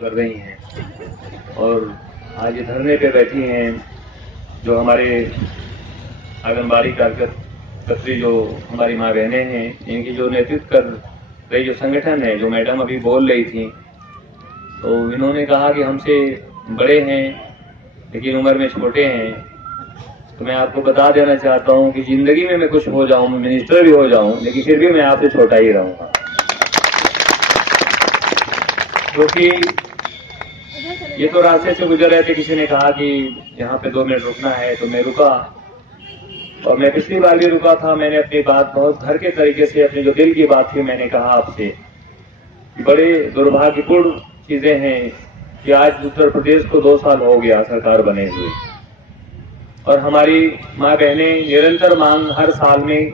कर रही हैं और आज ये धरने पे बैठी हैं जो हमारे आंगनबाड़ी कार्यकर्त्री जो हमारी माँ बहनें हैं, इनकी जो नेतृत्व कर रही जो संगठन है, जो मैडम अभी बोल रही थी, तो इन्होंने कहा कि हमसे बड़े हैं लेकिन उम्र में छोटे हैं। तो मैं आपको बता देना चाहता हूं कि जिंदगी में मैं कुछ हो जाऊं, मैं मिनिस्टर भी हो जाऊं, लेकिन फिर भी मैं आपसे छोटा ही रहूंगा, क्योंकि ये तो रास्ते से गुजर रहे थे। किसी ने कहा कि यहाँ पे 2 मिनट रुकना है, तो मैं रुका और मैं पिछली बार भी रुका था। मैंने अपनी बात बहुत घर के तरीके से, अपनी जो दिल की बात थी, मैंने कहा आपसे। बड़े दुर्भाग्यपूर्ण चीजें हैं कि आज उत्तर प्रदेश को 2 साल हो गया सरकार बने हुए, और हमारी माँ बहनें निरंतर मांग हर साल में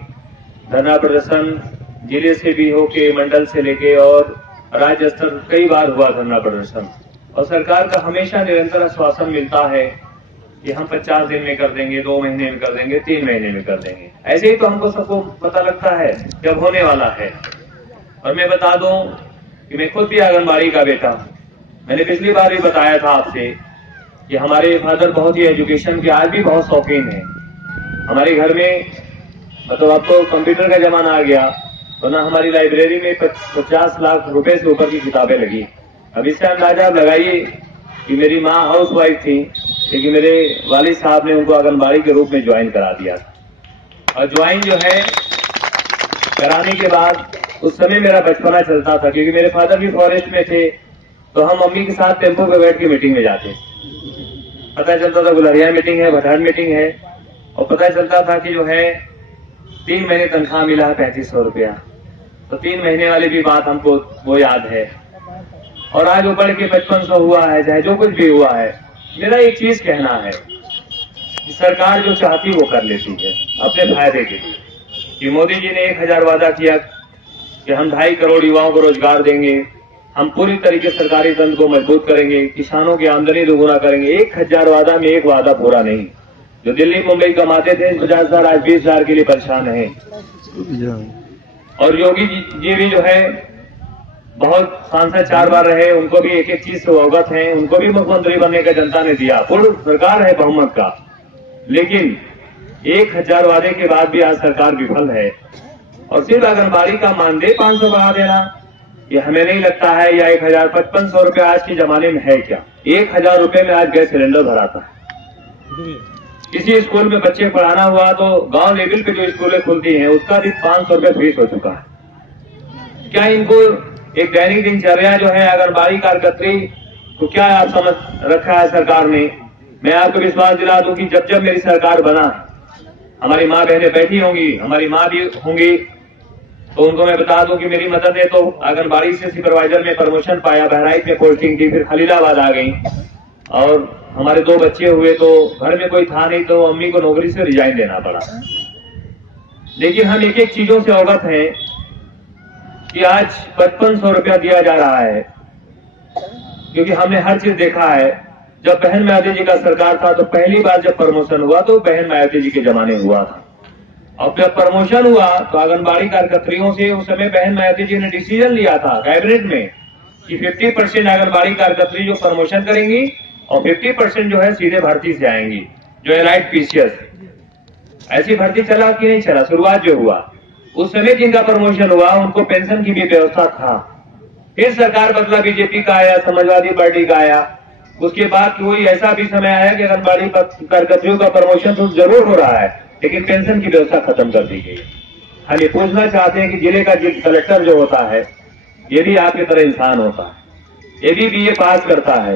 धरना प्रदर्शन, जिले से भी होके, मंडल से लेके और राज्य स्तर कई बार हुआ धरना प्रदर्शन, और सरकार का हमेशा निरंतर आश्वासन मिलता है कि हम 50 दिन में कर देंगे, 2 महीने में कर देंगे, 3 महीने में कर देंगे। ऐसे ही तो हमको सबको पता लगता है जब होने वाला है। और मैं बता दूं कि मैं खुद भी आंगनबाड़ी का बेटा, मैंने पिछली बार भी बताया था आपसे कि हमारे फादर बहुत ही एजुकेशन के आज भी बहुत शौकीन है। हमारे घर में मतलब अब तो कंप्यूटर का जमाना आ गया, तो ना हमारी लाइब्रेरी में 50 लाख रुपए से ऊपर की किताबें लगी। अब इससे अंदाजा आप लगाइए कि मेरी माँ हाउस वाइफ थी, लेकिन मेरे वालिद साहब ने उनको आंगनबाड़ी के रूप में ज्वाइन करा दिया था। और ज्वाइन जो है कराने के बाद उस समय मेरा बचपना चलता था, क्योंकि मेरे फादर भी फॉरेस्ट में थे, तो हम मम्मी के साथ टेम्पो पे बैठ के मीटिंग में जाते। पता चलता था गुलरिया मीटिंग है, भटान मीटिंग है, और पता चलता था कि जो है 3 महीने तनख्वाह मिला है 3500 रुपया। तो 3 महीने वाली भी बात हमको वो याद है। और आज वो बढ़ के 5500 हुआ है, चाहे जो कुछ भी हुआ है। मेरा एक चीज कहना है कि सरकार जो चाहती वो कर लेती है अपने फायदे के लिए। कि मोदी जी ने 1000 वादा किया कि हम 2.5 करोड़ युवाओं को रोजगार देंगे, हम पूरी तरीके से सरकारी तंत्र को मजबूत करेंगे, किसानों की आमदनी दोगुना करेंगे। 1000 वादा में एक वादा पूरा नहीं। जो दिल्ली मुंबई कमाते थे 50,000 आज 20,000 के लिए परेशान है। और योगी जी भी जो है बहुत सांसद 4 बार रहे, उनको भी एक एक चीज से अवगत हैं, उनको भी मुख्यमंत्री बनने का जनता ने दिया, पूर्ण सरकार है बहुमत का। लेकिन 1000 वादे के बाद भी आज सरकार विफल है। और सिर्फ आंगनबाड़ी का मानदेय 500 बढ़ा देना, ये हमें नहीं लगता है, या 1500 रुपए आज के जमाने में है क्या? 1000 रुपए में आज गैस सिलेंडर भराता है। किसी स्कूल में बच्चे पढ़ाना हुआ तो गांव लेवल पे जो स्कूलें खुलती हैं उसका भी 500 रुपए फीस हो चुका है। क्या इनको एक दैनिक दिनचर्या जो है आंगनबाड़ी कार्यकर्त्री को क्या आप समझ रखा है सरकार ने? मैं आपको विश्वास दिला दूं कि जब जब मेरी सरकार बना, हमारी माँ बहनें बैठी होंगी, हमारी माँ भी होंगी, तो उनको मैं बता दूं कि मेरी मदद है। तो आंगनबाड़ी से सुपरवाइजर में प्रमोशन पाया, बहराइच में पोस्टिंग थी, फिर खलीलाबाद आ गई, और हमारे 2 बच्चे हुए तो घर में कोई था नहीं, तो अम्मी को नौकरी से रिजाइन देना पड़ा। लेकिन हम एक एक चीजों से अवगत हैं कि आज 5500 रुपया दिया जा रहा है, क्योंकि हमने हर चीज देखा है। जब बहन मायावती जी का सरकार था तो पहली बार जब प्रमोशन हुआ तो बहन मायावती जी के जमाने हुआ था, और जब प्रमोशन हुआ तो आंगनबाड़ी कार्यकर्तियों से उस समय बहन मायावती जी ने डिसीजन लिया था कैबिनेट में कि 50% आंगनबाड़ी कार्यकर्त्री जो प्रमोशन करेंगी और 50% जो है सीधे भर्ती से आएंगी, जो एलाइड पीसीएस। ऐसी भर्ती चला कि नहीं चला? शुरुआत जो हुआ उस समय जिनका प्रमोशन हुआ उनको पेंशन की भी व्यवस्था था। फिर सरकार बदला, बीजेपी का आया, समाजवादी पार्टी का आया, उसके बाद कोई ऐसा भी समय आया कि आंगनबाड़ी कार्यकर्तियों का प्रमोशन तो जरूर हो रहा है, लेकिन पेंशन की व्यवस्था खत्म कर दी गई। हम ये पूछना चाहते हैं कि जिले का कलेक्टर जो होता है ये भी आपकी तरह इंसान होता है, ये भी बीए पास करता है,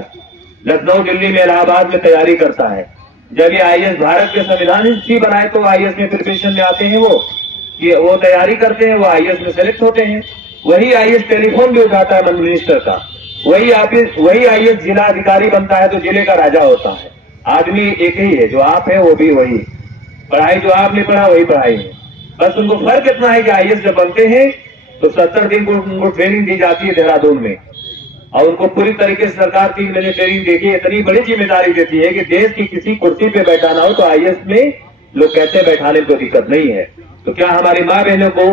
लखनऊ, दिल्ली में, इलाहाबाद में तैयारी करता है। जब ये आईएएस भारत के संविधान ही बनाए तो आईएएस में प्रिपरेशन में आते हैं, वो तैयारी करते हैं, वो आईएएस में सेलेक्ट होते हैं। वही आईएएस टेलीफोन भी उठाता है मिनिस्टर का, वही आईएएस जिला अधिकारी बनता है तो जिले का राजा होता है। आदमी एक ही है, जो आप है वो भी वही, पढ़ाई जो आपने पढ़ा वही पढ़ाई है। बस उनको फर्क इतना है कि आईएएस जब बनते हैं तो 70 दिन को उनको ट्रेनिंग दी जाती है देहरादून में, और उनको पूरी तरीके से सरकार 3 महीने ट्रेनिंग देके इतनी बड़ी जिम्मेदारी देती है कि देश की किसी कुर्सी पे बैठाना हो तो आईएएस में लोग कहते बैठाने को दिक्कत नहीं है। तो क्या हमारी माँ बहनों को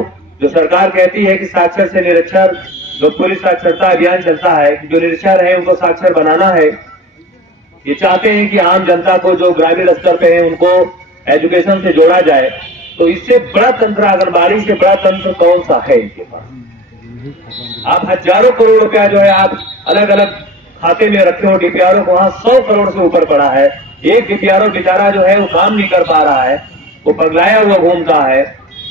जो सरकार कहती है कि साक्षर से निरक्षर जो पुलिस साक्षरता अभियान चलता है कि जो निरक्षर है उनको साक्षर बनाना है। ये चाहते हैं कि आम जनता को जो ग्रामीण स्तर पे है उनको एजुकेशन से जोड़ा जाए। तो इससे बड़ा तंत्र, आंगनबाड़ी से बड़ा तंत्र कौन सा है इनके पास? आप हजारों करोड़ रुपया जो है आप अलग अलग खाते में रखे हो डीपीआरओ को, वहां 100 करोड़ से ऊपर पड़ा है। एक डीपीआरओ बेचारा जो है वो काम नहीं कर पा रहा है, वो पगलाया हुआ घूमता है।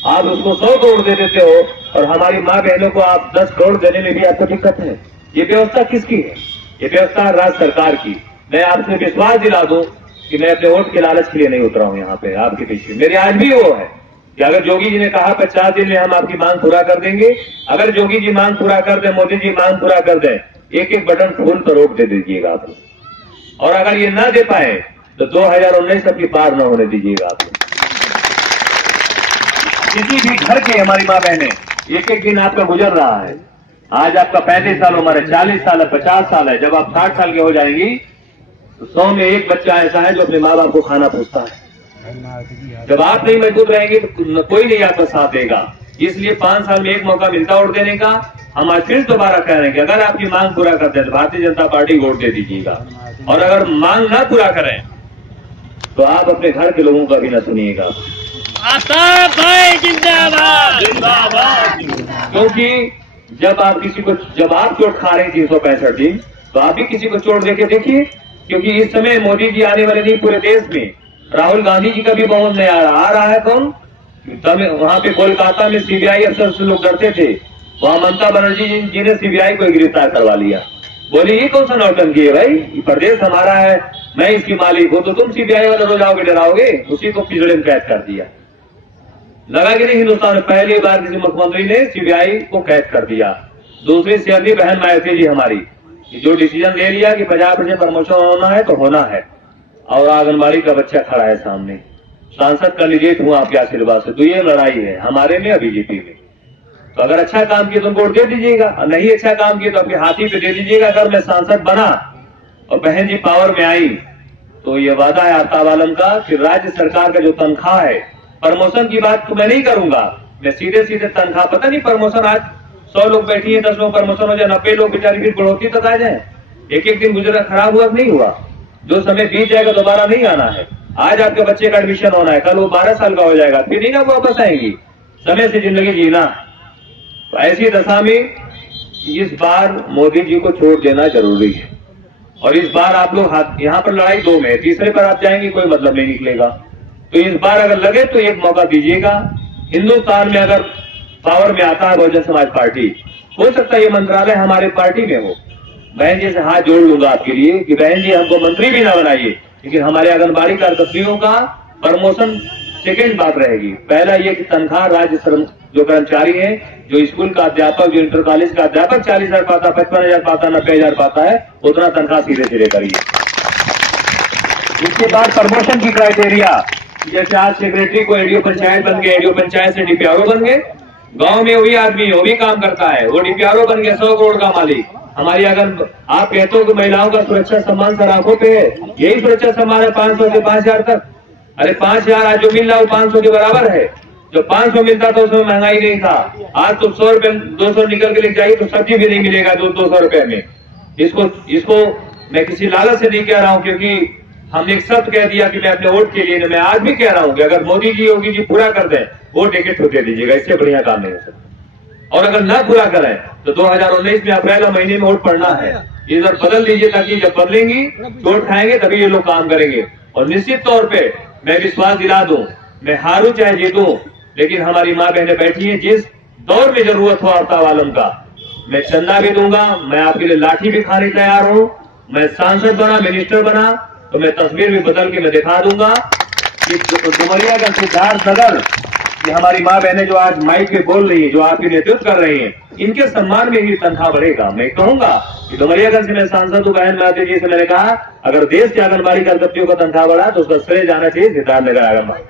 आप उसको 100 करोड़ दे देते हो और हमारी माँ बहनों को आप 10 करोड़ देने में भी आपको दिक्कत है। ये व्यवस्था किसकी है? ये व्यवस्था राज्य सरकार की। मैं आपसे विश्वास दिला दूं कि मैं अपने वोट के लालच के लिए नहीं उतरा हूं यहाँ पे आपके पीछे। मेरी आज भी वो है कि अगर योगी जी ने कहा 50 दिन में हम आपकी मांग पूरा कर देंगे, अगर योगी जी मांग पूरा कर दें, मोदी जी मांग पूरा कर दें, एक एक बटन फूल पर रोक दे दीजिएगा आप लोग। और अगर ये ना दे पाए तो 2019 तक की पार न होने दीजिएगा आप लोग। किसी भी घर के हमारी माँ बहने एक एक दिन आपका गुजर रहा है। आज आपका 35 साल उम्र है, 40 साल है, 50 साल है। जब आप 60 साल के हो जाएंगी तो 100 में एक बच्चा ऐसा है जो अपने माँ बाप को खाना पूछता है। जब आप नहीं मजबूत रहेंगे तो कोई नहीं आपका साथ देगा। इसलिए 5 साल में एक मौका मिलता वोट देने का। हम आज फिर दोबारा कह रहे हैं कि अगर आपकी मांग पूरा करते हैं तो भारतीय जनता पार्टी वोट दे दीजिएगा, और अगर मांग ना पूरा करें तो आप अपने घर के लोगों का भी ना सुनिएगा। क्योंकि जब आप चोट खा रहे हैं 365 दिन, तो आप भी किसी को चोट देके देखिए। क्योंकि इस समय मोदी जी आने वाले नहीं, पूरे देश में राहुल गांधी जी का भी बहुत नहीं आ रहा है। कौन? वहां पे कोलकाता में सीबीआई अफसर से लोग डरते थे, वहां ममता बनर्जी जी ने सीबीआई को गिरफ्तार करवा लिया। बोली ये कौन सा नौटंकी है भाई, ये प्रदेश हमारा है, मैं इसकी मालिक हूं, तो तुम सीबीआई वाले रोज आओगे डराओगे? उसी को पिछड़े में कैद कर दिया। लगा कि नहीं हिंदुस्तान में पहली बार किसी मुख्यमंत्री ने सीबीआई को कैद कर दिया। दूसरी सियासी बहन मायावती जी हमारी, जो डिसीजन ले लिया कि 50% प्रमोशन होना है तो होना है, और आंगनबाड़ी का बच्चा खड़ा है सामने। सांसद कैंडिडेट हूं आपके आशीर्वाद से। तो ये लड़ाई है हमारे में और बीजेपी में। तो अगर अच्छा काम किया तो उनको वोट दे दीजिएगा, और नहीं अच्छा काम किया तो आपके हाथी पे दे दीजिएगा। अगर मैं सांसद बना और बहन जी पावर में आई तो ये वादा है आतावालम का कि राज्य सरकार का जो तनख्वाह है, प्रमोशन की बात तो मैं नहीं करूंगा, मैं सीधे सीधे तनख्वाह, पता नहीं प्रमोशन आज 100 लोग बैठी है, 10 लोग प्रमोशन हो जाए, 90 लोग बेचारी फिर बढ़ोतरी तक आ जाए। एक एक दिन गुजरा खराब हुआ नहीं हुआ, जो समय बीत जाएगा दोबारा नहीं आना है। आज आपके बच्चे का एडमिशन होना है, कल वो 12 साल का हो जाएगा, फिर नहीं ना वापस आएंगी। समय से जिंदगी जीना। तो ऐसी दशा में इस बार मोदी जी को छोड़ देना जरूरी है। और इस बार आप लोग यहाँ पर लड़ाई 2 में है, तीसरे पर आप जाएंगे कोई मतलब नहीं निकलेगा। तो इस बार अगर लगे तो एक मौका दीजिएगा। हिंदुस्तान में अगर पावर में आता है बहुजन समाज पार्टी, हो सकता है ये मंत्रालय हमारे पार्टी में हो। बहन जी से हाथ जोड़ लूंगा आपके लिए कि बहन जी हमको मंत्री भी ना बनाइए, लेकिन हमारे आंगनबाड़ी कार्यकर्तियों का प्रमोशन सेकेंड बात रहेगी। पहला ये कि तनख्वाह राज्य जो कर्मचारी है, जो स्कूल का अध्यापक, जो इंटर कॉलेज का अध्यापक 40,000 पाता, 55,000 पाता, 90,000 पाता है, उतना तनख्वाह सीधे सीधे करिए। इसके बाद प्रमोशन की क्राइटेरिया, जैसे आज सेक्रेटरी को एडीओ पंचायत बन गए, एडीओ पंचायत से डीपीआरओ बन गए। गांव में वही आदमी वो भी काम करता है, वो डीपीआरओ बन गया, 100 करोड़ का मालिक। हमारी अगर आप कहते हो कि महिलाओं का सुरक्षा सम्मान सर आंखों पे है, यही सुरक्षा सम्मान है 500 से 5,000 तक। अरे 5,000 आज जो मिल रहा है वो 500 के बराबर है। जो 500 मिलता था उसमें महंगाई नहीं था। आज तो 100 रुपए 200 निकल के लेके जाइए तो सब्जी भी नहीं मिलेगा 200 रुपए में। इसको मैं किसी लालच से नहीं कह रहा हूं, क्योंकि हमने एक शब्द कह दिया कि मैं अपने वोट के लिए, मैं आज भी कह रहा हूं कि अगर मोदी जी योगी जी पूरा कर दें, वोट एक दे दीजिएगा, इससे बढ़िया काम नहीं हो सकता। और अगर ना पूरा करें तो 2019 में अप्रैल महीने में वोट पड़ना है। ये जब बदल दीजिए, ताकि जब बदलेंगी वोट खाएंगे तभी ये लोग काम करेंगे। और निश्चित तौर पे मैं विश्वास दिला दूं, मैं हारूं चाहे जीतूं, लेकिन हमारी माँ बहनें बैठी हैं, जिस दौर में जरूरत हो आतावालम का, मैं चंदा भी दूंगा, मैं आपके लिए लाठी भी खाने तैयार हूं। मैं सांसद बना, मिनिस्टर बना तो मैं तस्वीर भी बदल के मैं दिखा दूंगा कि डुमरियागंज, सिद्धार्थनगर कि हमारी माँ बहनें जो आज माइक पे बोल रही है, जो आपके नेतृत्व कर रही हैं, इनके सम्मान में ही तनख्वाह बढ़ेगा। मैं कहूंगा कि डुमरियागंज से मैं सांसद हूं, बहन माता जी से मैंने कहा अगर देश के आंगनबाड़ी कार्यकर्तियों का तनख्वाह बढ़ा तो उसका श्रेय जाना चाहिए सिद्धार्थनगर आंगनबाड़ी।